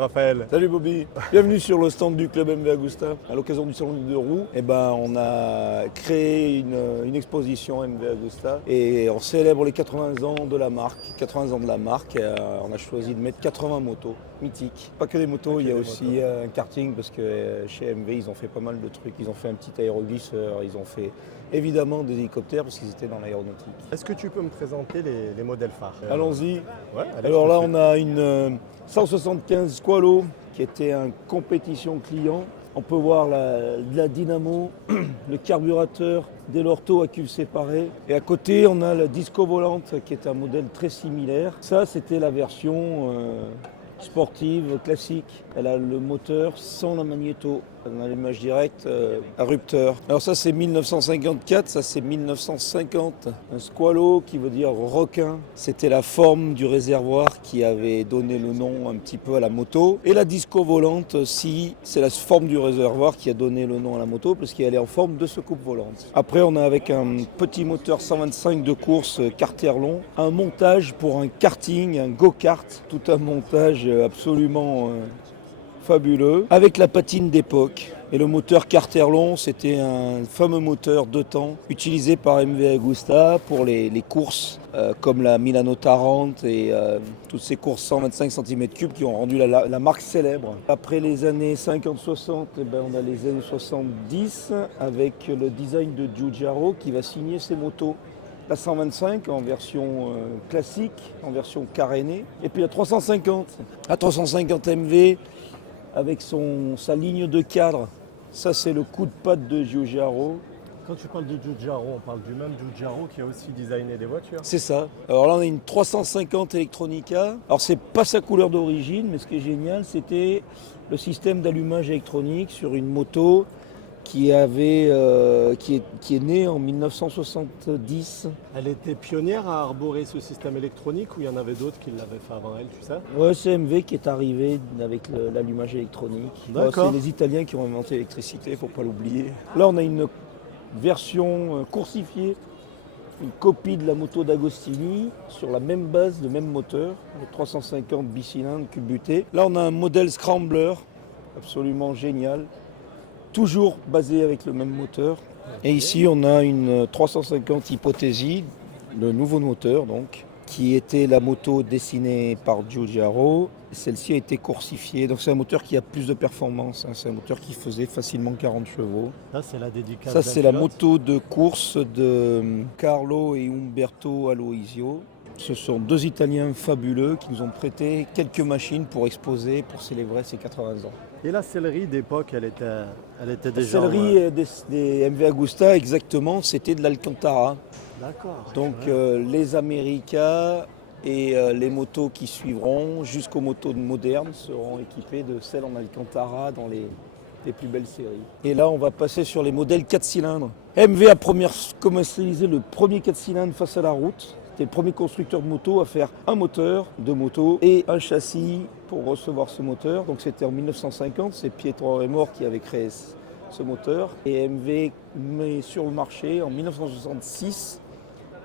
Raphaël. Salut Bobby, bienvenue sur le stand du club MV Agusta. À l'occasion du salon des deux roues, on a créé une exposition MV Agusta et on célèbre les 80 ans de la marque. 80 ans de la marque, on a choisi de mettre 80 motos mythiques. Pas que des motos, il y a aussi un karting parce que chez MV ils ont fait pas mal de trucs. Ils ont fait un petit aéroglisseur, ils ont fait évidemment des hélicoptères parce qu'ils étaient dans l'aéronautique. Est-ce que tu peux me présenter les modèles phares? Allons-y. Ouais, allez, Alors je là te on a une 175 Squalo qui était en compétition client. On peut voir la dynamo, le carburateur des Lorto à cuve séparée. Et à côté, on a la Disco Volante qui est un modèle très similaire. Ça, c'était la version sportive, classique. Elle a le moteur sans la magnéto. On a l'image directe à rupteur. Alors ça, c'est 1954, ça c'est 1950. Un Squalo qui veut dire requin. C'était la forme du réservoir qui avait donné le nom un petit peu à la moto. Et la Disco Volante aussi, c'est la forme du réservoir qui a donné le nom à la moto parce qu'elle est en forme de secoupe volante. Après, on a avec un petit moteur 125 de course Carterlon, un montage pour un karting, un go-kart, tout un montage absolument fabuleux, avec la patine d'époque. Et le moteur Carterlon, c'était un fameux moteur 2 temps utilisé par MV Agusta pour les courses comme la Milano Tarente et toutes ces courses 125 cm3 qui ont rendu la marque célèbre. Après les années 50-60, on a les années 70 avec le design de Giugiaro qui va signer ses motos. La 125 en version classique, en version carénée, et puis la 350. La 350 MV avec sa ligne de cadre. Ça, c'est le coup de patte de Giugiaro. Quand tu parles de Giugiaro, on parle du même Giugiaro qui a aussi designé des voitures. C'est ça. Alors là, on a une 350 Electronica. Alors, c'est pas sa couleur d'origine, mais ce qui est génial, c'était le système d'allumage électronique sur une moto qui est née en 1970. Elle était pionnière à arborer ce système électronique ou il y en avait d'autres qui l'avaient fait avant elle, tu sais? Ouais, c'est MV qui est arrivé avec l'allumage électronique. D'accord. C'est les Italiens qui ont inventé l'électricité, il ne faut pas l'oublier. Là, on a une version coursifiée, une copie de la moto d'Agostini sur la même base, le même moteur, le 350 bicylindres cubuté. Là, on a un modèle Scrambler, absolument génial, toujours basé avec le même moteur. Et ici, on a une 350 Hypothesi, le nouveau moteur donc, qui était la moto dessinée par Giugiaro. Celle-ci a été coursifiée, donc c'est un moteur qui a plus de performance. C'est un moteur qui faisait facilement 40 chevaux. Là, c'est la dédicace. Ça, c'est la moto de course de Carlo et Umberto Aloisio. Ce sont deux Italiens fabuleux qui nous ont prêté quelques machines pour exposer, pour célébrer ces 80 ans. Et la sellerie d'époque, elle était déjà... La sellerie des MV Agusta, exactement, c'était de l'Alcantara. D'accord. Donc les America et les motos qui suivront, jusqu'aux motos modernes, seront équipées de celles en Alcantara dans les plus belles séries. Et là, on va passer sur les modèles 4 cylindres. MV a commercialisé le premier 4 cylindres face à la route. C'était le premier constructeur de moto à faire un moteur de moto et un châssis pour recevoir ce moteur. Donc c'était en 1950, c'est Pietro Remor qui avait créé ce moteur. Et MV met sur le marché en 1966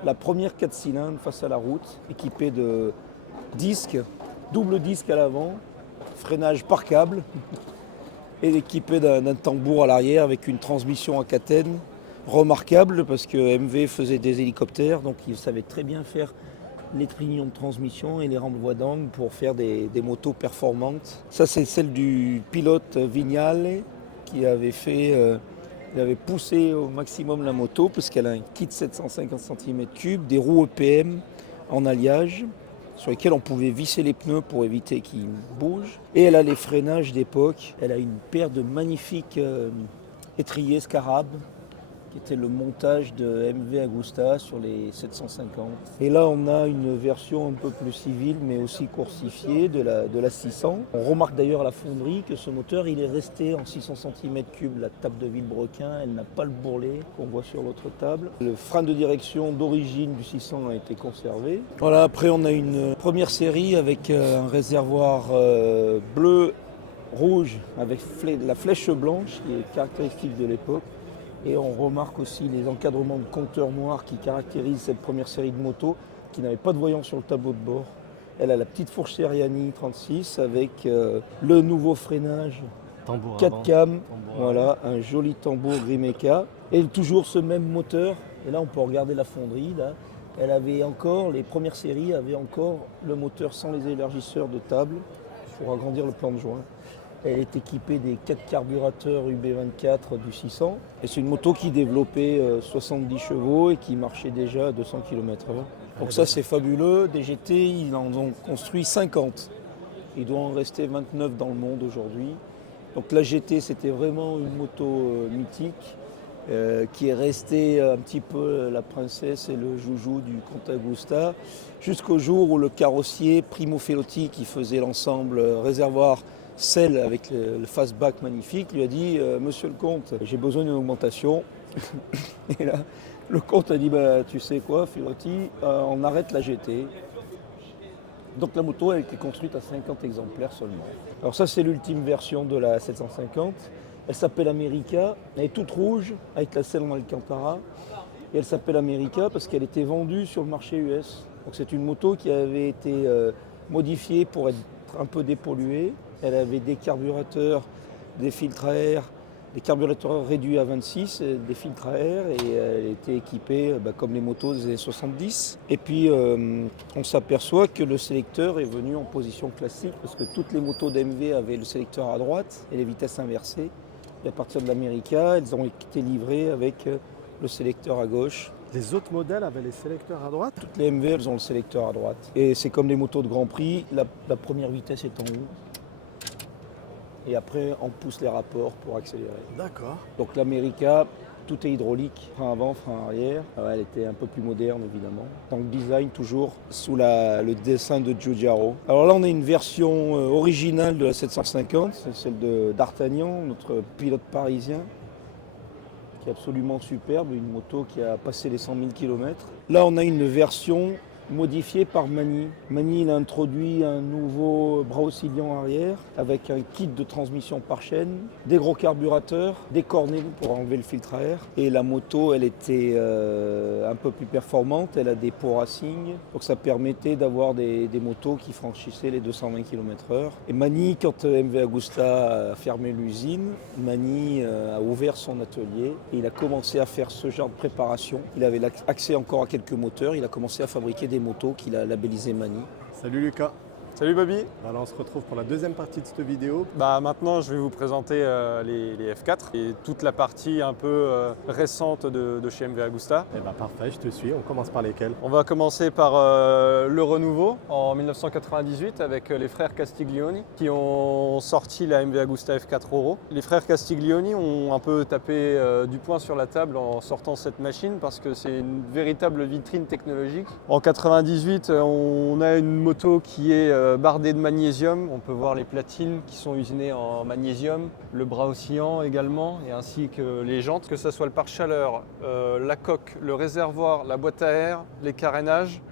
la première 4 cylindres face à la route, équipée de disques, double disque à l'avant, freinage par câble, et équipée d'un tambour à l'arrière avec une transmission à catène remarquable parce que MV faisait des hélicoptères, donc il savait très bien faire les trignons de transmission et les renvois d'angle pour faire des motos performantes. Ça, c'est celle du pilote Vignale qui avait il avait poussé au maximum la moto parce qu'elle a un kit 750 cm3, des roues EPM en alliage sur lesquelles on pouvait visser les pneus pour éviter qu'ils bougent. Et elle a les freinages d'époque. Elle a une paire de magnifiques étriers Scarab qui était le montage de MV Agusta sur les 750. Et là, on a une version un peu plus civile, mais aussi coursifiée de la 600. On remarque d'ailleurs à la fonderie que ce moteur, il est resté en 600 cm3. La table de Villebrequin, elle n'a pas le bourrelet qu'on voit sur l'autre table. Le frein de direction d'origine du 600 a été conservé. Voilà, après, on a une première série avec un réservoir bleu, rouge, avec la flèche blanche, qui est caractéristique de l'époque. Et on remarque aussi les encadrements de compteurs noirs qui caractérisent cette première série de motos qui n'avaient pas de voyant sur le tableau de bord. Elle a la petite fourche Seriani 36 avec le nouveau freinage Tambour 4 avant, cam, tambour voilà, un joli tambour Grimeca et toujours ce même moteur. Et là on peut regarder la fonderie là. Elle avait encore, les premières séries avaient encore le moteur sans les élargisseurs de table pour agrandir le plan de joint. Elle est équipée des 4 carburateurs UB24 du 600 et c'est une moto qui développait 70 chevaux et qui marchait déjà à 200 km/h. Donc ça c'est fabuleux. Des GT, ils en ont construit 50. Il doit en rester 29 dans le monde aujourd'hui. Donc la GT c'était vraiment une moto mythique. Qui est restée un petit peu la princesse et le joujou du Comte Augusta, jusqu'au jour où le carrossier Primo Felotti, qui faisait l'ensemble réservoir selle avec le fastback magnifique, lui a dit Monsieur le comte, j'ai besoin d'une augmentation. Et là, le comte a dit tu sais quoi, Felotti, on arrête la GT. Donc la moto a été construite à 50 exemplaires seulement. Alors ça c'est l'ultime version de la 750. Elle s'appelle America, elle est toute rouge avec la selle en Alcantara. Et elle s'appelle America parce qu'elle était vendue sur le marché US. Donc c'est une moto qui avait été modifiée pour être un peu dépolluée. Elle avait des carburateurs, des filtres à air, des carburateurs réduits à 26, des filtres à air et elle était équipée comme les motos des années 70. Et puis on s'aperçoit que le sélecteur est venu en position classique parce que toutes les motos d'MV avaient le sélecteur à droite et les vitesses inversées. Et à partir de l'America, elles ont été livrées avec le sélecteur à gauche. Les autres modèles avaient les sélecteurs à droite? Toutes les MV, elles ont le sélecteur à droite. Et c'est comme les motos de Grand Prix, la première vitesse est en haut. Et après, on pousse les rapports pour accélérer. D'accord. Donc l'America, tout est hydraulique, frein avant, frein arrière. Elle était un peu plus moderne évidemment. Dans le design toujours sous le dessin de Giugiaro. Alors là on a une version originale de la 750, c'est celle d'Artagnan, notre pilote parisien, qui est absolument superbe, une moto qui a passé les 100 000 km. Là on a une version modifié par Mani. Mani il a introduit un nouveau bras oscillant arrière avec un kit de transmission par chaîne, des gros carburateurs, des cornets pour enlever le filtre à air. Et la moto, elle était un peu plus performante, elle a des pots racing, donc ça permettait d'avoir des motos qui franchissaient les 220 km/h. Et Mani, quand MV Agusta a fermé l'usine, Mani a ouvert son atelier et il a commencé à faire ce genre de préparation. Il avait accès encore à quelques moteurs, il a commencé à fabriquer des motos qu'il a labellisées Mani. Salut Lucas. Salut Bobby. Alors on se retrouve pour la deuxième partie de cette vidéo. Maintenant je vais vous présenter les F4 et toute la partie un peu récente de chez MV Agusta. Eh ben parfait, je te suis. On commence par lesquels? On va commencer par le renouveau en 1998 avec les frères Castiglioni qui ont sorti la MV Agusta F4 Oro. Les frères Castiglioni ont un peu tapé du poing sur la table en sortant cette machine parce que c'est une véritable vitrine technologique. En 98, on a une moto qui est bardée de magnésium. On peut voir les platines qui sont usinées en magnésium, le bras oscillant également, et ainsi que les jantes, que ce soit le pare-chaleur, la coque, le réservoir, la boîte à air, les carénages.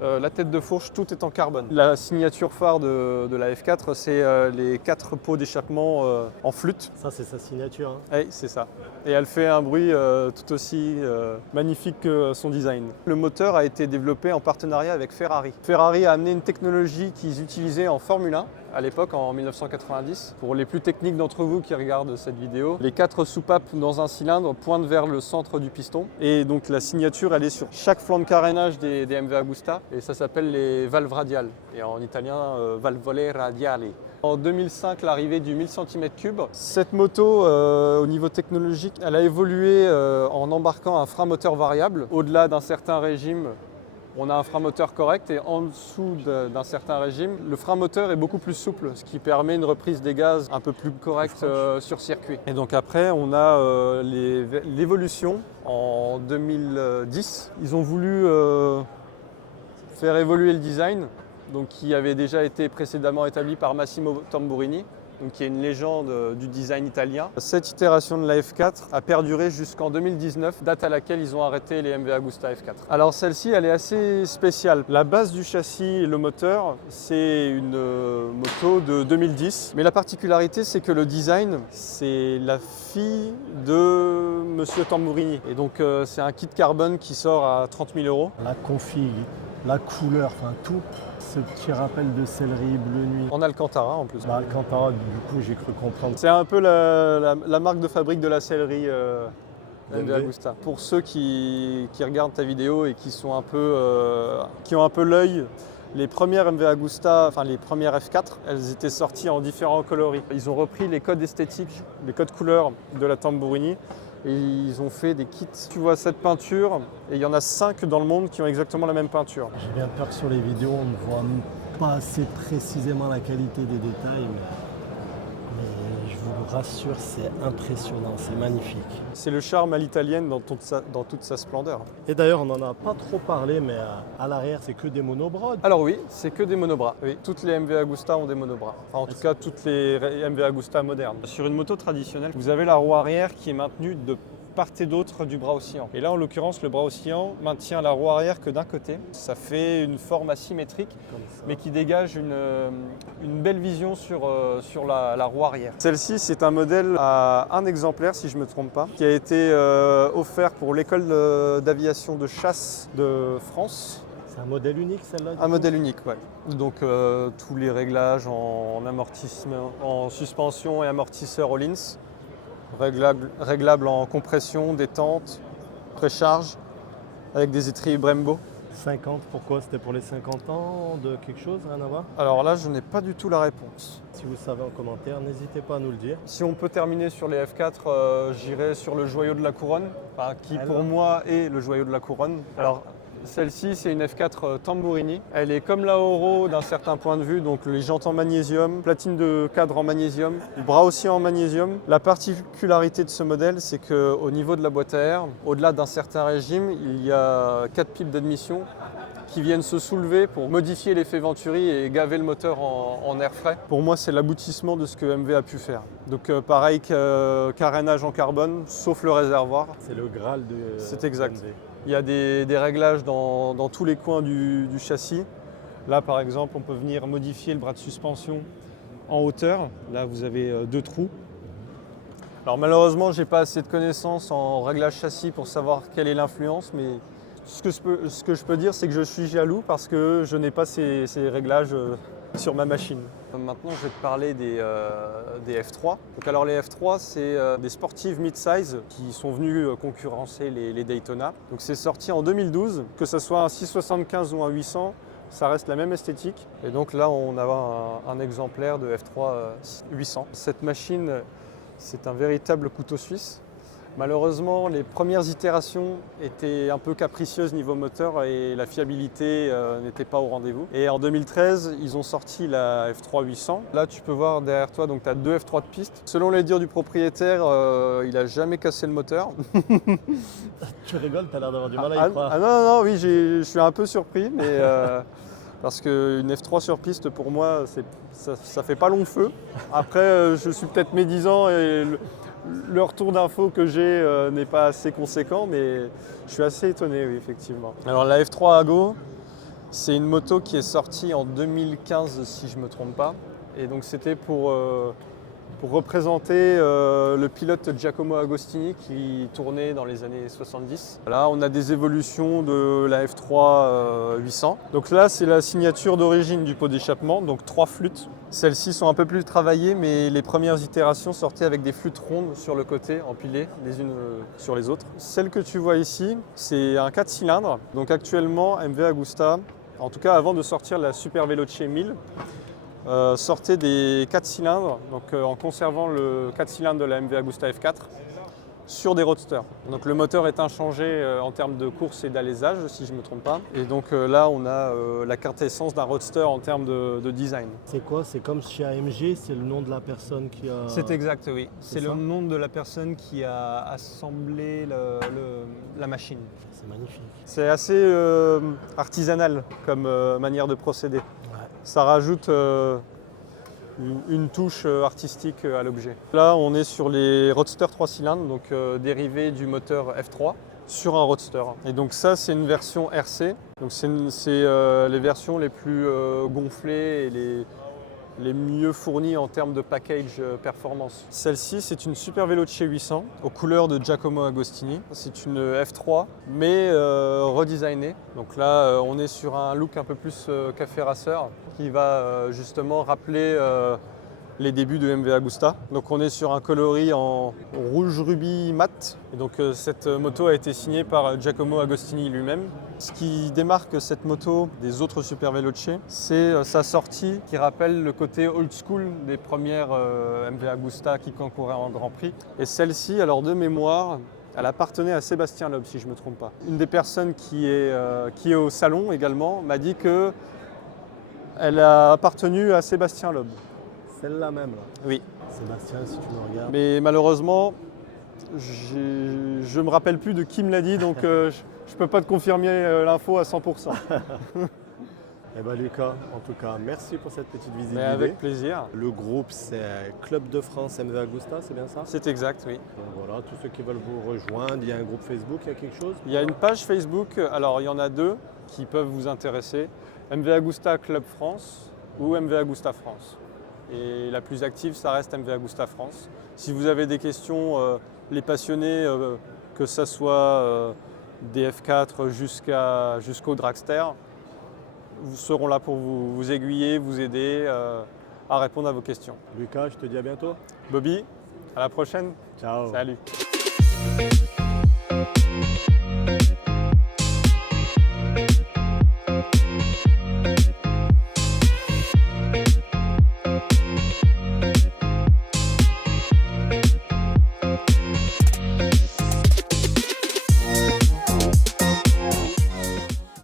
La tête de fourche, tout est en carbone. La signature phare de la F4, c'est les 4 pots d'échappement en flûte. Ça, c'est sa signature. Hein. Oui, c'est ça. Et elle fait un bruit tout aussi magnifique que son design. Le moteur a été développé en partenariat avec Ferrari. Ferrari a amené une technologie qu'ils utilisaient en Formule 1 à l'époque, en 1990. Pour les plus techniques d'entre vous qui regardent cette vidéo, les 4 soupapes dans un cylindre pointent vers le centre du piston. Et donc la signature, elle est sur chaque flanc de carénage des MV Agusta. Et ça s'appelle les valves radiales. Et en italien, valvole radiali. En 2005, l'arrivée du 1000 cm3. Cette moto, au niveau technologique, elle a évolué en embarquant un frein moteur variable. Au-delà d'un certain régime, on a un frein moteur correct et en dessous d'un certain régime, le frein moteur est beaucoup plus souple, ce qui permet une reprise des gaz un peu plus correcte sur circuit. Et donc après, on a l'évolution en 2010. Ils ont voulu faire évoluer le design, donc qui avait déjà été précédemment établi par Massimo Tamburini, donc qui est une légende du design italien. Cette itération de la F4 a perduré jusqu'en 2019, date à laquelle ils ont arrêté les MV Agusta F4. Alors celle-ci, elle est assez spéciale. La base du châssis et le moteur, c'est une moto de 2010. Mais la particularité, c'est que le design, c'est la fille de Monsieur Tamburini. Et donc c'est un kit carbone qui sort à 30 000 €. La config La couleur, enfin tout, ce petit rappel de céleri bleu nuit. En Alcantara en plus. Bah, Alcantara, du coup, j'ai cru comprendre. C'est un peu la marque de fabrique de la céleri MV Agusta. Pour ceux qui regardent ta vidéo et qui sont un peu, qui ont un peu l'œil, les premières MV Agusta, enfin les premières F4, elles étaient sorties en différents coloris. Ils ont repris les codes esthétiques, les codes couleurs de la Tamburini et ils ont fait des kits. Tu vois cette peinture et il y en a 5 dans le monde qui ont exactement la même peinture. J'ai bien peur que sur les vidéos, on ne voit pas assez précisément la qualité des détails, mais je vous rassure, c'est impressionnant, c'est magnifique. C'est le charme à l'italienne dans toute sa splendeur. Et d'ailleurs, on n'en a pas trop parlé, mais à l'arrière, c'est que des monobrodes. Alors oui, c'est que des monobras. Oui, toutes les MV Agusta ont des monobras. Enfin, en tout cas, toutes les MV Agusta modernes. Sur une moto traditionnelle, vous avez la roue arrière qui est maintenue de part et d'autre du bras oscillant. Et là, en l'occurrence, le bras oscillant maintient la roue arrière que d'un côté. Ça fait une forme asymétrique, mais qui dégage une belle vision sur la roue arrière. Celle-ci, c'est un modèle à un exemplaire, si je ne me trompe pas, qui a été offert pour l'école d'aviation de chasse de France. C'est un modèle unique, celle-là? Un modèle unique, ouais. Donc tous les réglages en amortissement, en suspension et amortisseur Öhlins, réglable en compression, détente, précharge, avec des étriers Brembo. 50, pourquoi? C'était pour les 50 ans de quelque chose, rien à voir? Alors là, je n'ai pas du tout la réponse. Si vous savez en commentaire, n'hésitez pas à nous le dire. Si on peut terminer sur les F4, j'irai sur le joyau de la couronne, enfin, qui pour moi est le joyau de la couronne. Alors, celle-ci, c'est une F4 Tamburini. Elle est comme la Oro d'un certain point de vue, donc les jantes en magnésium, platine de cadre en magnésium, bras aussi en magnésium. La particularité de ce modèle, c'est qu'au niveau de la boîte à air, au-delà d'un certain régime, il y a 4 pipes d'admission qui viennent se soulever pour modifier l'effet Venturi et gaver le moteur en air frais. Pour moi, c'est l'aboutissement de ce que MV a pu faire. Donc pareil, carénage en carbone, sauf le réservoir. C'est le Graal de C'est exact. MV. Il y a des réglages dans tous les coins du châssis. Là, par exemple, on peut venir modifier le bras de suspension en hauteur. Là, vous avez 2 trous. Alors malheureusement, je n'ai pas assez de connaissances en réglage châssis pour savoir quelle est l'influence, mais ce que je peux dire, c'est que je suis jaloux parce que je n'ai pas ces réglages sur ma machine. Maintenant, je vais te parler des F3. Donc, alors les F3, c'est des sportives mid-size qui sont venus concurrencer les Daytona. Donc c'est sorti en 2012, que ce soit un 675 ou un 800, ça reste la même esthétique. Et donc là, on a un exemplaire de F3 800. Cette machine, c'est un véritable couteau suisse. Malheureusement, les premières itérations étaient un peu capricieuses niveau moteur et la fiabilité n'était pas au rendez-vous. Et en 2013, ils ont sorti la F3 800. Là, tu peux voir derrière toi, donc tu as 2 F3 de piste. Selon les dires du propriétaire, il n'a jamais cassé le moteur. Tu rigoles, tu as l'air d'avoir du mal à y croire. Ah non, oui, je suis un peu surpris, mais parce qu'une F3 sur piste, pour moi, ça fait pas long feu. Après, je suis peut-être médisant et le retour d'infos que j'ai n'est pas assez conséquent, mais je suis assez étonné, oui, effectivement. Alors la F3 Ago, c'est une moto qui est sortie en 2015, si je ne me trompe pas. Et donc c'était pour représenter le pilote Giacomo Agostini qui tournait dans les années 70. Là, on a des évolutions de la F3 800. Donc là, c'est la signature d'origine du pot d'échappement, donc 3 flûtes. Celles-ci sont un peu plus travaillées, mais les premières itérations sortaient avec des flûtes rondes sur le côté, empilées les unes sur les autres. Celle que tu vois ici, c'est un 4 cylindres. Donc actuellement, MV Agusta, en tout cas avant de sortir la Super Veloce 1000, sortait des 4 cylindres, donc en conservant le 4 cylindres de la MV Agusta F4 sur des roadsters. Donc le moteur est inchangé en termes de course et d'alésage, si je ne me trompe pas. Et donc là, on a la quintessence d'un roadster en termes de design. C'est quoi? C'est comme chez AMG, c'est le nom de la personne qui a... C'est exact, oui. C'est le ça nom de la personne qui a assemblé la machine. C'est magnifique. C'est assez artisanal comme manière de procéder. Ouais. Ça rajoute une touche artistique à l'objet. Là, on est sur les Roadster 3 cylindres, donc dérivés du moteur F3 sur un Roadster. Et donc ça, c'est une version RC. Donc c'est les versions les plus gonflées et les mieux fournis en termes de package performance. Celle-ci, c'est une Super Veloce 800 aux couleurs de Giacomo Agostini. C'est une F3 mais redesignée. Donc là, on est sur un look un peu plus café racer qui va justement rappeler les débuts de MV Agusta. Donc on est sur un coloris en rouge rubis mat. Et donc cette moto a été signée par Giacomo Agostini lui-même. Ce qui démarque cette moto des autres Super Veloce, c'est sa sortie qui rappelle le côté old school des premières MV Agusta qui concouraient en Grand Prix. Et celle-ci, alors de mémoire, elle appartenait à Sébastien Loeb, si je ne me trompe pas. Une des personnes qui est au salon également m'a dit qu'elle a appartenu à Sébastien Loeb. Celle-là même, là. Oui. Sébastien, si tu me regardes. Mais malheureusement, je ne me rappelle plus de qui me l'a dit, donc je ne peux pas te confirmer l'info à 100%. Eh bien Lucas, en tout cas, merci pour cette petite visite. Mais avec plaisir. Le groupe, c'est Club de France MV Agusta, c'est bien ça? C'est exact, oui. Donc voilà, tous ceux qui veulent vous rejoindre, il y a un groupe Facebook, il y a quelque chose? Il y a une page Facebook, alors il y en a deux qui peuvent vous intéresser. MV Agusta Club France ou MV Agusta France. Et la plus active, ça reste MV Agusta France. Si vous avez des questions, les passionnés, que ce soit des F4 jusqu'au dragster, nous serons là pour vous aiguiller, vous aider à répondre à vos questions. Lucas, je te dis à bientôt. Bobby, à la prochaine. Ciao. Salut.